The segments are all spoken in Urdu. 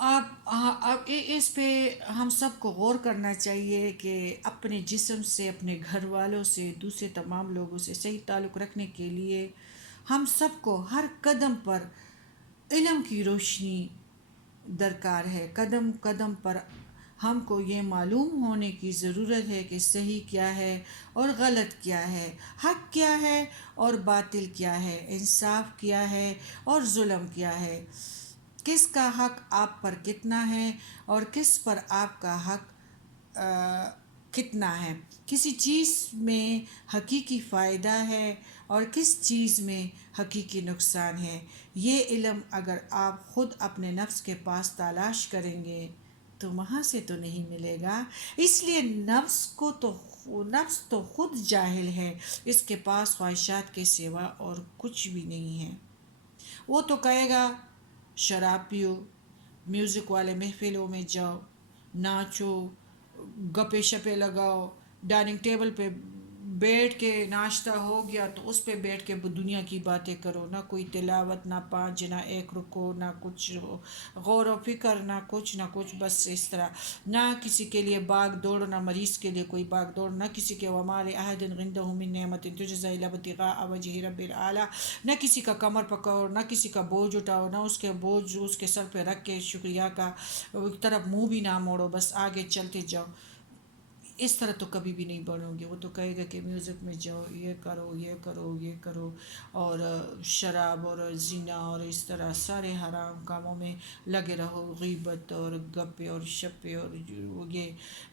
اب اس پہ ہم سب کو غور کرنا چاہیے کہ اپنے جسم سے، اپنے گھر والوں سے، دوسرے تمام لوگوں سے صحیح تعلق رکھنے کے لیے ہم سب کو ہر قدم پر علم کی روشنی درکار ہے۔ قدم قدم پر ہم کو یہ معلوم ہونے کی ضرورت ہے کہ صحیح کیا ہے اور غلط کیا ہے، حق کیا ہے اور باطل کیا ہے، انصاف کیا ہے اور ظلم کیا ہے، کس کا حق آپ پر کتنا ہے اور کس پر آپ کا حق کتنا ہے، کسی چیز میں حقیقی فائدہ ہے اور کس چیز میں حقیقی نقصان ہے۔ یہ علم اگر آپ خود اپنے نفس کے پاس تلاش کریں گے تو وہاں سے تو نہیں ملے گا۔ اس لیے نفس تو خود جاہل ہے، اس کے پاس خواہشات کے سوا اور کچھ بھی نہیں ہے۔ وہ تو کہے گا شراب پیو، میوزک والے محفلوں میں جاؤ، ناچو، گپے شپے لگاؤ، ڈائننگ ٹیبل پہ بیٹھ کے ناشتہ ہو گیا تو اس پہ بیٹھ کے دنیا کی باتیں کرو، نہ کوئی تلاوت، نہ پانچ، نہ ایک رکو، نہ کچھ غور و فکر، نہ کچھ بس اس طرح، نہ کسی کے لیے باغ دوڑ، نہ مریض کے لیے کوئی باغ دوڑ، نہ کسی کے ومال عہد عنده من نعمت تجزی الا ابتغاء وجه رب الاعلی، نہ کسی کا کمر پکڑو، نہ کسی کا بوجھ اٹھاؤ، نہ اس کے بوجھ اس کے سر پہ رکھ کے شکریہ کا طرف منہ بھی نہ موڑو، بس آگے چلتے جاؤ۔ اس طرح تو کبھی بھی نہیں بڑھو گے۔ وہ تو کہے گا کہ میوزک میں جاؤ، یہ کرو، یہ کرو، یہ کرو، اور شراب اور زنا اور اس طرح سارے حرام کاموں میں لگے رہو، غیبت اور گپے اور شپے اور یہ،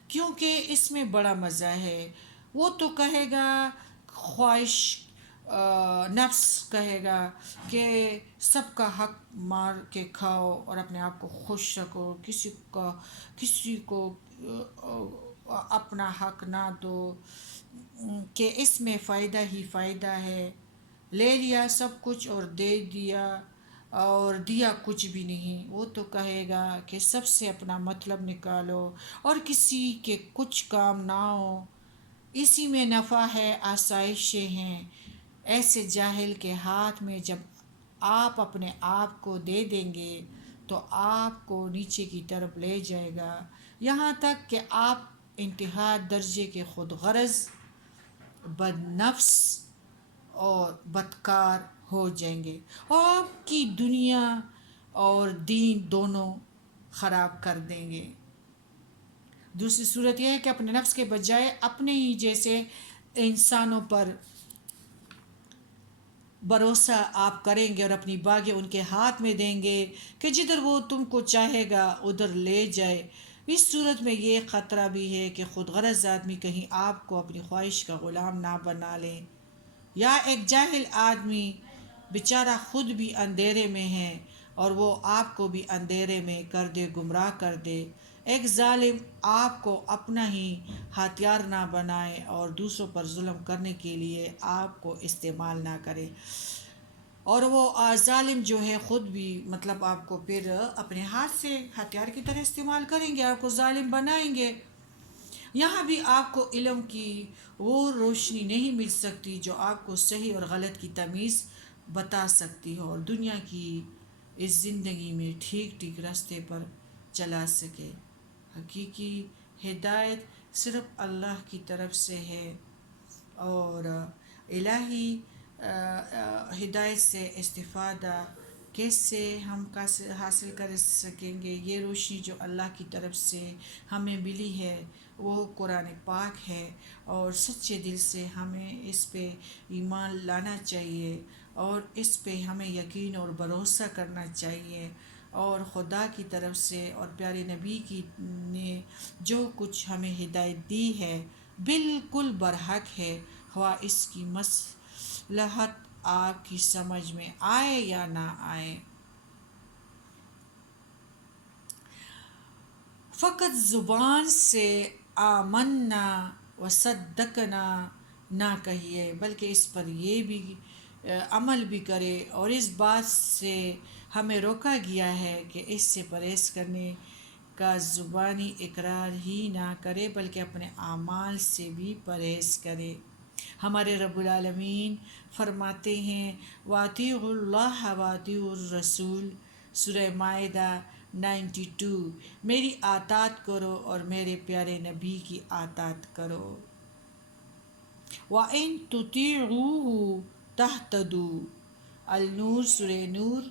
کیونکہ اس میں بڑا مزہ ہے۔ وہ تو کہے گا خواہش، نفس کہے گا کہ سب کا حق مار کے کھاؤ اور اپنے آپ کو خوش رکھو، کسی کو اپنا حق نہ دو، کہ اس میں فائدہ ہی فائدہ ہے۔ لے لیا سب کچھ اور دے دیا اور دیا کچھ بھی نہیں۔ وہ تو کہے گا کہ سب سے اپنا مطلب نکالو اور کسی کے کچھ کام نہ ہو، اسی میں نفع ہے، آسائشیں ہیں۔ ایسے جاہل کے ہاتھ میں جب آپ اپنے آپ کو دے دیں گے تو آپ کو نیچے کی طرف لے جائے گا، یہاں تک کہ آپ انتہا درجے کے خود غرض، بد نفس اور بدکار ہو جائیں گے اور آپ کی دنیا اور دین دونوں خراب کر دیں گے۔ دوسری صورت یہ ہے کہ اپنے نفس کے بجائے اپنے ہی جیسے انسانوں پر بھروسہ آپ کریں گے اور اپنی باغیں ان کے ہاتھ میں دیں گے کہ جدھر وہ تم کو چاہے گا ادھر لے جائے۔ اس صورت میں یہ خطرہ بھی ہے کہ خود غرض آدمی کہیں آپ کو اپنی خواہش کا غلام نہ بنا لے، یا ایک جاہل آدمی بیچارہ خود بھی اندھیرے میں ہے اور وہ آپ کو بھی اندھیرے میں کر دے، گمراہ کر دے۔ ایک ظالم آپ کو اپنا ہی ہتھیار نہ بنائے اور دوسروں پر ظلم کرنے کے لیے آپ کو استعمال نہ کرے، اور وہ ظالم جو ہے خود بھی مطلب آپ کو پھر اپنے ہاتھ سے ہتھیار کی طرح استعمال کریں گے، آپ کو ظالم بنائیں گے۔ یہاں بھی آپ کو علم کی وہ روشنی نہیں مل سکتی جو آپ کو صحیح اور غلط کی تمیز بتا سکتی ہو اور دنیا کی اس زندگی میں ٹھیک ٹھیک راستے پر چلا سکے۔ حقیقی ہدایت صرف اللہ کی طرف سے ہے، اور الہی ہدایت سے استفادہ کیسے ہم حاصل کر سکیں گے؟ یہ روشنی جو اللہ کی طرف سے ہمیں ملی ہے وہ قرآن پاک ہے، اور سچے دل سے ہمیں اس پہ ایمان لانا چاہیے اور اس پہ ہمیں یقین اور بھروسہ کرنا چاہیے، اور خدا کی طرف سے اور پیارے نبی نے جو کچھ ہمیں ہدایت دی ہے بالکل برحق ہے، خواہ اس کی مصلحت آپ کی سمجھ میں آئے یا نہ آئے۔ فقط زبان سے آمنا و صدقنا نہ کہیے، بلکہ اس پر یہ بھی عمل بھی کرے، اور اس بات سے ہمیں روکا گیا ہے کہ اس سے پرہیز کرنے کا زبانی اقرار ہی نہ کرے بلکہ اپنے اعمال سے بھی پرہیز کرے۔ ہمارے رب العالمین فرماتے ہیں وَأَطِیعُوا اللَّهَ وَأَطِیعُوا الرَّسُولَ، سورہ مائدہ 92 میری اطاعت کرو اور میرے پیارے نبی کی اطاعت کرو. وَإِن تُطِيعُوهُ تَهْتَدُوا. النور، سورہ نور،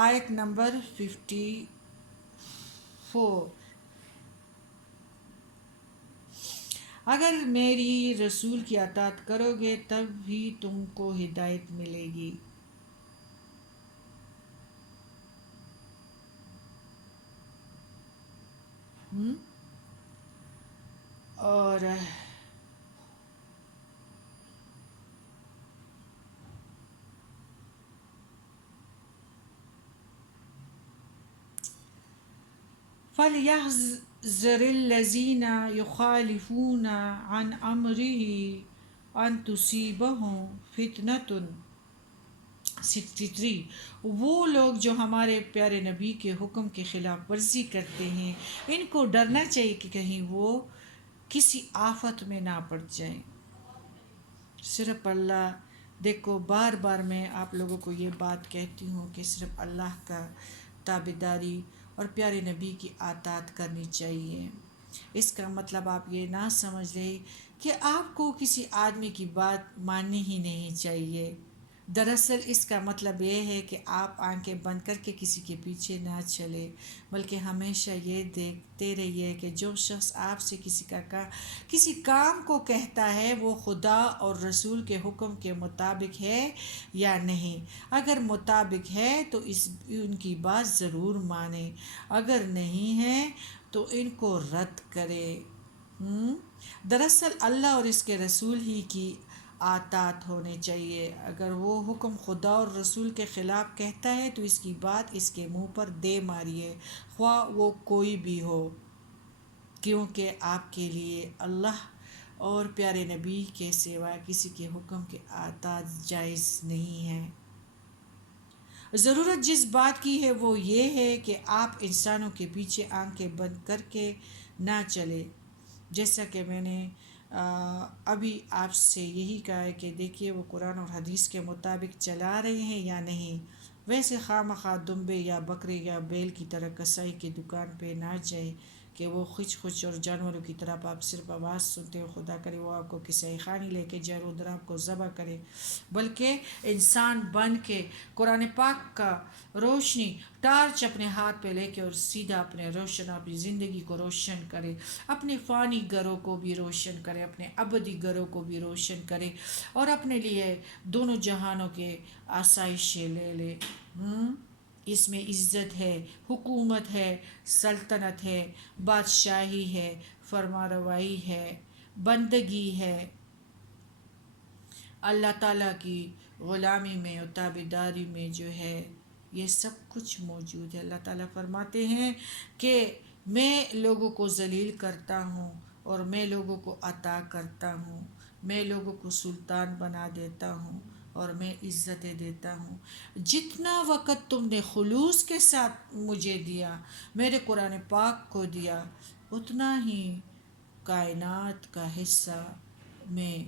آیت نمبر 54. اگر میری رسول کی اطاعت کرو گے تب بھی تم کو ہدایت ملے گی. اور فَلْيَحْذَرِ الَّذِينَ يُخَالِفُونَ عَنْ أَمْرِهِ أَنْ تُصِيبَهُمْ فِتْنَةٌ. 63 وہ لوگ جو ہمارے پیارے نبی کے حکم کی خلاف ورزی کرتے ہیں ان کو ڈرنا چاہیے کہ کہیں وہ کسی آفت میں نہ پڑ جائیں. صرف اللہ، دیکھو بار بار میں آپ لوگوں کو یہ بات کہتی ہوں کہ صرف اللہ کا تابعداری اور پیارے نبی کی اطاعت کرنی چاہیے. اس کا مطلب آپ یہ نہ سمجھ لیں کہ آپ کو کسی آدمی کی بات ماننی ہی نہیں چاہیے. دراصل اس کا مطلب یہ ہے کہ آپ آنکھیں بند کر کے کسی کے پیچھے نہ چلے، بلکہ ہمیشہ یہ دیکھتے رہیے کہ جو شخص آپ سے کسی کام کو کہتا ہے وہ خدا اور رسول کے حکم کے مطابق ہے یا نہیں. اگر مطابق ہے تو ان کی بات ضرور مانیں، اگر نہیں ہے تو ان کو رد کرے. دراصل اللہ اور اس کے رسول ہی کی اطاعت ہونی چاہیے. اگر وہ حکم خدا اور رسول کے خلاف کہتا ہے تو اس کی بات اس کے منہ پر دے ماریے، خواہ وہ کوئی بھی ہو، کیونکہ آپ کے لیے اللہ اور پیارے نبی کے سوا کسی کے حکم کے اطاعت جائز نہیں ہے. ضرورت جس بات کی ہے وہ یہ ہے کہ آپ انسانوں کے پیچھے آنکھیں بند کر کے نہ چلے. جیسا کہ میں نے ابھی آپ سے یہی کہا ہے کہ دیکھیے وہ قرآن اور حدیث کے مطابق چلا رہے ہیں یا نہیں. ویسے خواہ مخواہ دمبے یا بکرے یا بیل کی طرح کسائی کی دکان پہ نہ جائے کہ وہ خچ اور جانوروں کی طرف آپ صرف آواز سنتے ہو، خدا کرے وہ آپ کو کسی خانی لے کے جائے ادھر آپ کو ذبح کرے، بلکہ انسان بن کے قرآن پاک کا روشنی ٹارچ اپنے ہاتھ پہ لے کے اور سیدھا اپنی زندگی کو روشن کرے، اپنے فانی گھروں کو بھی روشن کرے، اپنے ابدی گھروں کو بھی روشن کرے اور اپنے لیے دونوں جہانوں کے آسائشیں لے لے. اس میں عزت ہے، حکومت ہے، سلطنت ہے، بادشاہی ہے، فرمانروائی ہے، بندگی ہے، اللہ تعالیٰ کی غلامی میں اور تابعداری میں جو ہے یہ سب کچھ موجود ہے. اللہ تعالیٰ فرماتے ہیں کہ میں لوگوں کو ذلیل کرتا ہوں اور میں لوگوں کو عطا کرتا ہوں، میں لوگوں کو سلطان بنا دیتا ہوں اور میں عزتیں دیتا ہوں. جتنا وقت تم نے خلوص کے ساتھ مجھے دیا، میرے قرآن پاک کو دیا، اتنا ہی کائنات کا حصہ میں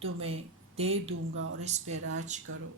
تمہیں دے دوں گا اور اس پہ راج کرو.